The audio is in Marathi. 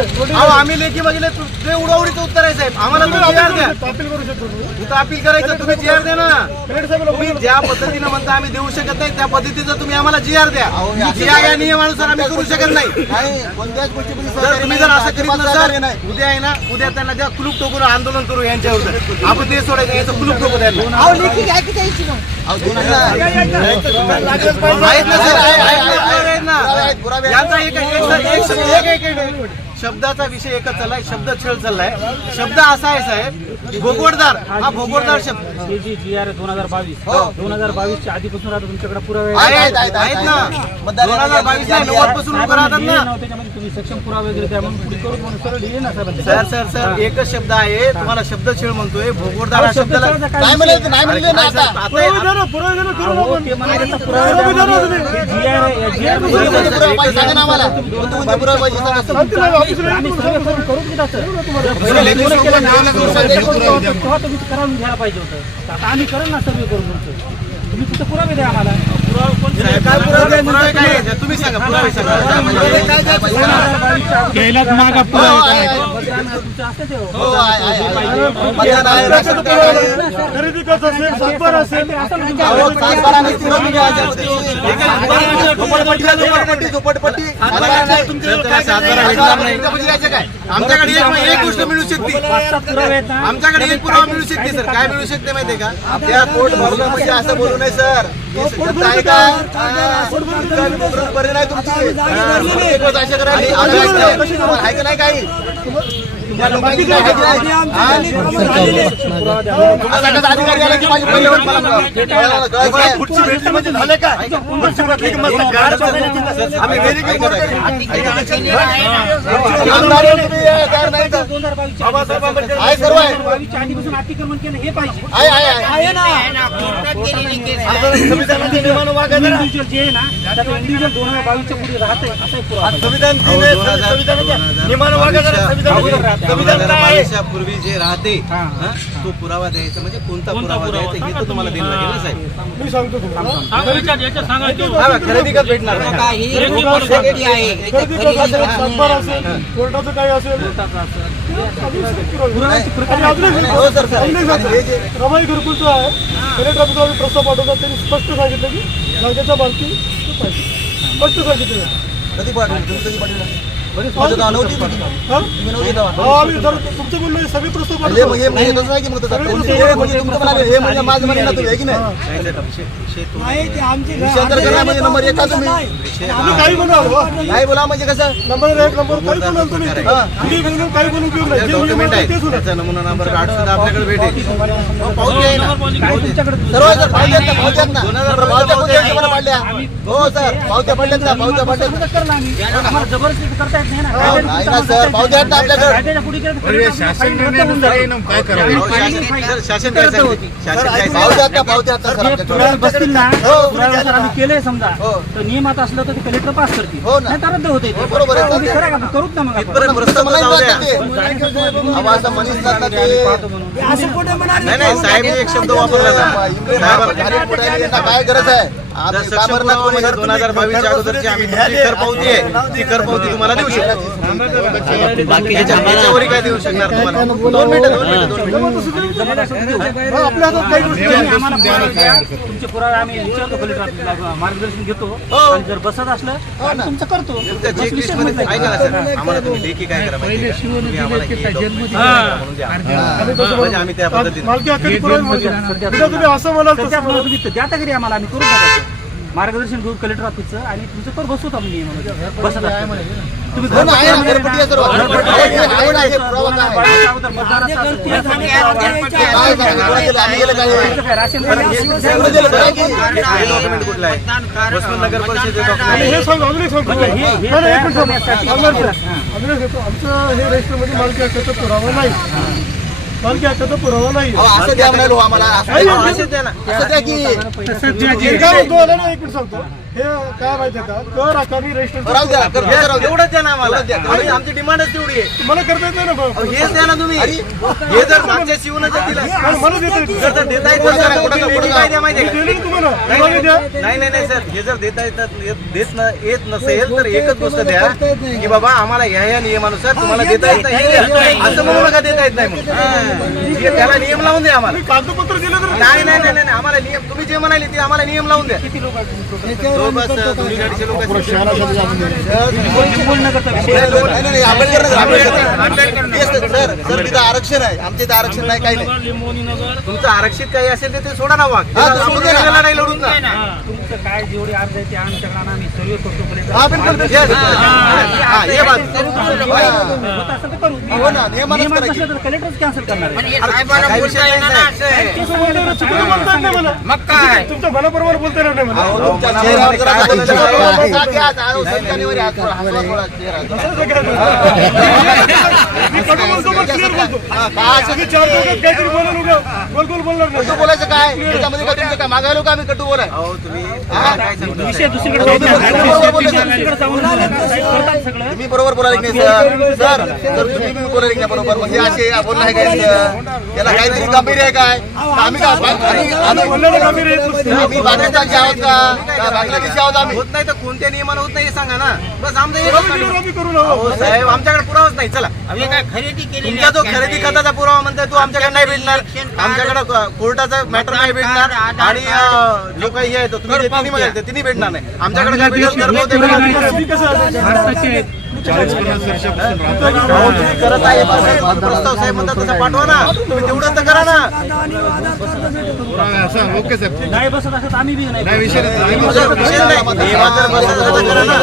अहो आम्ही लेखी बघितले तु- ते उडवडीचं उत्तर आहे साहेब आम्हाला तुम्ही जी आर द्या अपील करू शकतो तुम्ही. इथं अपील करायचं तुम्ही जी आर द्या ना तुम्ही ज्या पद्धतीनं म्हणता आम्ही देऊ शकत नाही त्या पद्धतीचं तुम्ही आम्हाला जी आर द्या जी आर या नियमानुसार आम्ही करू शकत नाही जर तुम्ही जर असं करीत नसाल उद्या आहे ना उद्या त्यांना द्या कुलूप टोकून आंदोलन करू यांच्या विरुद्ध आपण ते सोडायचं याचं कुलूप टोकू द्यायला. यांचा एक एक शब्द- शब्दाचा विषय एकच चाललाय शब्द छळ चाललाय. शब्द असा आहे साहेब भोगवटदार हा भोगवटदार शब्द. हे जी जी आर दोन हजार बावीस. हो. दोन हजार बावीसच्या आधीपासून आता तुमच्याकडे पुरावे. आहेत, ना. दोन हजार बावीस ला यादी- नव्वदपासून राहतात हे ना तुम्ही सक्षम पुरावे वगैरे द्या म्हणून पुढे करू म्हणून सरळ लिहिले ना साहेब सर सर सर एकच शब्द आहे तुम्हाला शब्द छळ म्हणतोय भोगवटदार हा शब्दाला नाही म्हणायचं नाही म्हणले ना काय आता साहेब, आता पुरावे द्या ना, पुरावे द्या ना, करू ना आपण. ते म्हणाले तर पुरावे पुरावे द्या ना द्या तुम्ही. म्हणून. जी आर आहे, या जी आरमध्ये कोणते लिहिलं पुरावे आहे. पाहिजे सांगा ना आम्हाला. कोणते पुरावे पाहिजे आम्ही सर्व. करून करू की तसं? बरं, जर लेखी पूर्ण केलं ना, स्वरूपात तेव्हा पुरावे तुम्ही करून घ्यायला पाहिजे होतं. आता आम्ही करेल ना सर्वे करून तुमचं. तुम्ही तिथं पुरावे द्या आम्हाला. पुरावे पुरावे काय आहे? तुम्ही सांगा पुरावे? घ्यायलाच मागा हो, हो. खरेदी करत असेल सातबार असेल? झोपडपट्टी. आमच्याकडे एक गोष्ट मिळू शकते. आमच्याकडे एक पुरावा मिळू शकते सर. काय मिळू शकते माहितीये का? त्या पोट भरलं म्हणजे असं बोलू नये सर. नाही तुमची. का नाही काही? हा? म्हणजे सर्व आधीपासून अतिक्रमण केलं हे पाहिजे आहे ना. इंडिव्हिज्युअल जे आहे ना त्यात इंडिव्हिज्युअल दोन हजार बावीसच्या पुढे असा संविधान तीन आहे, संविधानाचे नियमान वागायचं ना. संविधानाचे- संविधान? पूर्वी जे राहते तो पुरावा द्यायचा म्हणजे कोणता कोणता पुरावा? द्यायचा हे तर तुम्हाला द्यायला लागेल ना साहेब. मी सांगतो तुम्हाला. खरेदी भेटणार कोर्टाचं काही असेल आणि अजून एक हो. रमाई घरकुलचं आहे. कलेक्टर ऑफिसला आम्ही प्रस्ताव पाठवतात त्यांनी स्पष्ट सांगितलं की जागेचा पाहिजे. स्पष्ट सांगितलं. कधी पाठवलं तुम्ही कधी पाठवलं हा? हो, आम्ही तुमचं हे सगळे प्रस्ताव हे म्हणजे म्हणजे हे म्हणजे हे. म्हणजे म्हणजे काही हो. नाही बोला म्हणजे कसं? नंबर एक नंबर काही बोलाल तुम्ही हा. काही बोलून उपयोग नाही. त्याचा नमुना नंबर कार्ड सुद्धा आपल्याकडे भेटेल हो, तुमच्याकडे सर्व पाडल्या हो सर. पावत्या पडल्यात ना पावत्या पडल्यात ना. करणार आम्ही आम्हाला जबरदस्ती करता येत नाही ना. हो, मत सर. पावत्या शासन- काय? शासन? पावत्या बसतील ना हो. आम्ही केलंय समजा हो. तर नियमात असलं तर ते कलेक्टर पास करतील. हो. नाही रद्द होते हो, बरोबर? करूच ना मग असं नाही नाही साहेब एक शब्द वापरला काय गरज आहे? जर सक्षम पुरावा दोन हजार बावीसच्या अगोदरची आम्ही तुमची कर पावती आहे ती कर पावती तुम्हाला देऊ शकतो. काय देऊ शकणार तुम्हाला? दोन मिनिटं दोन मिनिटं दोन मिनिटं. हा. तुमचे पुरावे आम्ही विचारतो मार्गदर्शन घेतो. आणि जर बसत असलं तर आम्ही तुमचं करतो. ऐका ना सर आम्हाला तुम्ही लेखी काय करा माहिती आहे का? तुम्ही आम्हाला हे document म्हणून द्या. म्हणजे आम्ही त्या पद्धतीने मालकी हक्काची पुरावे मागतो. उद्या तुम्ही असं म्हणाल तसं द्या तरी आम्हाला आम्ही करून टाकायचं मार्गदर्शन घेऊ कलेक्टर ऑफिसचं आणि तुमचं कर बसवतो आम्ही नियमामध्ये. बसत तर. तुम्ही हो हे? हे डॉक्युमेंट कुठलं आहे नगर परिषदेचं हे म्हणजे हे- हे. हां. आमचं हे रजिस्टरमध्ये मालकी पुरावा नाही मालकी हक्काचा पुरावा नाही अहो, असं द्या म्हणालो आम्हाला असं नाही, द्या. नाही, असेच द्या ना. असं द्या की. मी काय म्हणतो आला ना एक मिनिट सांगतो. हे काय माहितीये का कर आकारणी रजिस्टर राहू द्या कर- राहू द्या. एवढंच द्या ना आम्हाला. आम्ही- आमची डिमांडच तेवढी आहे. मला करता येत नाही ना भाऊ. अहो, हेच द्या ना तुम्ही. जर मागच्या शिवनाच्या दिलं मला मला देता येत जर तर देता येत नसेल तर कुठं- तुम्ही कुठं- काय द्या माहितीये मी का? दिली ना तुम्हाला. नाही, विभागीय द्या. नाही नाही नाही सर. हे जर देता येतात येत- देत न येत नसेल तर एकच गोष्ट द्या की बाबा आम्हाला ह्या ह्या नियमानुसार तुम्हाला देता येत नाही. हे द्या. असं म्हणू नका देता येत नाही म्हणून. हे. त्याला नियम लावून द्या आम्हाला कागदपत्र दिलं तर नाही नाही नाही नाही आम्हाला नियम तुम्ही जे म्हणाले ते आम्हाला नियम लावून द्या अडीचशे लोक सर सर तिथं आरक्षण आहे आमच्या इथं आरक्षण नाही काही नाही तुमचं आरक्षित काही असेल तर ते सोडा ना वाघ हा, ते सोडू दे ना. लढाई लढून जा तुमचं काय जेवढे अर्ज आहे ते आमच्याकडे आम्ही सर्व करतो हा बिलकुल. हा, हे बात. होत असेल तर करू हो ना, नियमानच करायची. कलेक्टरच कॅन्सल करणार आहे. नाही, नाही मला. मग काय? तुमच्या मनाप्रमाणे बोलता येणार नाही काय बोलता मी कडू बोलतो पण क्लिअर बोलतो. हा, तुम्ही चार काहीतरी बोलू नका गोल गोल बोलणार कटू नाही बोलायचं काय? त्याच्यामध्ये काय तुमचं काय? मागायलो का आम्ही? कटू बोलाय. अहो तुम्ही? काय सांगता? विषय दुसरीकडे जाऊ द्या. बरोबर बोलले विषय दुसरीकडे जाऊन साहेब करतात सगळं. तुम्ही बरोबर बोलायला की नाही सर. सर सर तुम्ही बी बोलायला की नाही बरोबर म्हणजे असे बोलणं आहे काय? सर? याला काहीतरी गंभीर आहे काय आम्ही काय आम्ही- आम्ही आम्ही बांगलादेशचे आहोत का बांगलादेशी आहोत आम्ही होत नाही तर कोणत्या नियमानं होत नाही हे सांगा ना बस आमचं आम्ही आम्ही साहेब आमच्याकडे पुरावाच नाही चला तुमचा जो खरेदी खताचा पुरावा म्हणताय तो आमच्याकडे नाही भेटणार आमच्याकडे कोर्टाचा मॅटर नाही भेटणार आणि जो काही हे आहे तो तुम्ही जे तिन्ही भेटणार नाही आमच्याकडे काय भेटणार. करत आहे प्रस्ताव साहेब म्हणतात तसं पाठवा ना. तुम्ही तेवढं तर करा ना. नाही बसत असत आम्ही बी नाही विषय बसत. असेल तर करा ना.